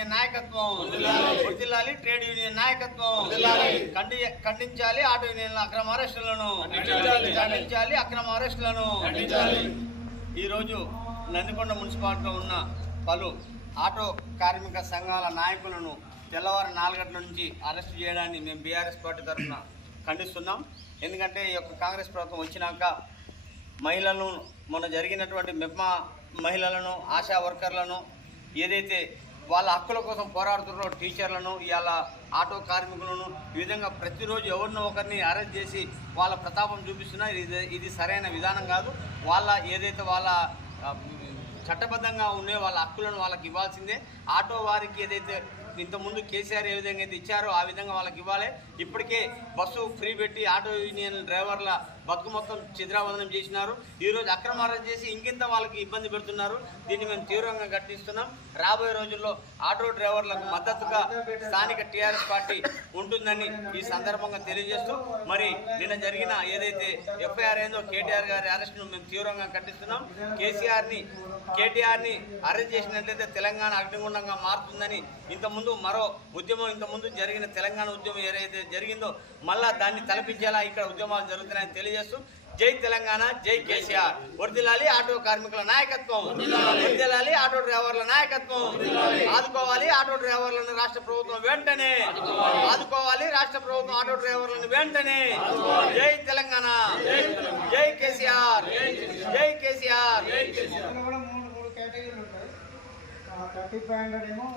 Union నాయకత్వం వర్ధిల్లాలి, trade union నాయకత్వం ఖండించాలి, ఆటో యూనియన్ల అక్రమ అరెస్టులను ఖండించాలి, అక్రమ అరెస్టులను. ఈరోజు నందికొండ మున్సిపాలిటీలో ఉన్న పలు ఆటో కార్మిక సంఘాల నాయకులను తెల్లవారు 4 గంటల నుంచి అరెస్ట్ చేయడాన్ని మేము బీఆర్ఎస్ పార్టీ తరఫున ఖండిస్తున్నాం. ఎందుకంటే ఈ యొక్క కాంగ్రెస్ ప్రభుత్వం వచ్చినాక మహిళలను, మొన్న జరిగినటువంటి మెప్మా మహిళలను, ఆశా వర్కర్లను, ఏదైతే వాళ్ళ హక్కుల కోసం పోరాడుతున్నారో టీచర్లను, ఇవాళ ఆటో కార్మికులను, ఈ విధంగా ప్రతిరోజు ఎవరినో ఒకరిని అరెస్ట్ చేసి వాళ్ళ ప్రతాపం చూపిస్తున్నారు. ఇది సరైన విధానం కాదు. వాళ్ళ ఏదైతే వాళ్ళ చట్టబద్ధంగా ఉండే వాళ్ళ హక్కులను వాళ్ళకి ఇవ్వాల్సిందే. ఆటో వారికి ఏదైతే ఇంతకుముందు కేసీఆర్ ఏ విధంగా అయితే ఇచ్చారో ఆ విధంగా వాళ్ళకి ఇవ్వాలి. ఇప్పటికే బస్సు ఫ్రీ పెట్టి ఆటో యూనియన్ డ్రైవర్ల బతుకు మొత్తం చిద్రావందనం చేసినారు. ఈరోజు అక్రమ అరెస్ట్ చేసి ఇంకింత వాళ్ళకి ఇబ్బంది పెడుతున్నారు. దీన్ని మేము తీవ్రంగా ఖండిస్తున్నాం. రాబోయే రోజుల్లో ఆటో డ్రైవర్లకు మద్దతుగా స్థానిక టీఆర్ఎస్ పార్టీ ఉంటుందని ఈ సందర్భంగా తెలియజేస్తూ, మరి నిన్న జరిగిన ఏదైతే ఎఫ్ఐఆర్ ఏందో కేటీఆర్ గారి అరెస్ట్ను మేము తీవ్రంగా ఖండిస్తున్నాం. కేటీఆర్ని అరెస్ట్ చేసినట్లయితే తెలంగాణ అగ్నిగుండంగా మారుతుందని ఇంతకుముందు మరో ఉద్యమం, ఇంతకుముందు జరిగిన తెలంగాణ ఉద్యమం ఏదైతే జరిగిందో మళ్ళా దాన్ని తలపించేలా ఇక్కడ ఉద్యమాలు జరుగుతున్నాయని తెలియజేస్తూ, జై తెలంగాణ, జై కేసీఆర్. వర్ధిల్లాలి ఆటో కార్మికుల నాయకత్వం, వర్ధిల్లాలి ఆటో డ్రైవర్ల నాయకత్వం. ఆదుకోవాలి ఆటో డ్రైవర్లను రాష్ట్ర ప్రభుత్వం వెంటనే, ఆదుకోవాలి రాష్ట్ర ప్రభుత్వం ఆటో డ్రైవర్లను వెంటనే. జై తెలంగాణ, జై కేసీఆర్, జై కేసీఆర్. 3500 ఏమో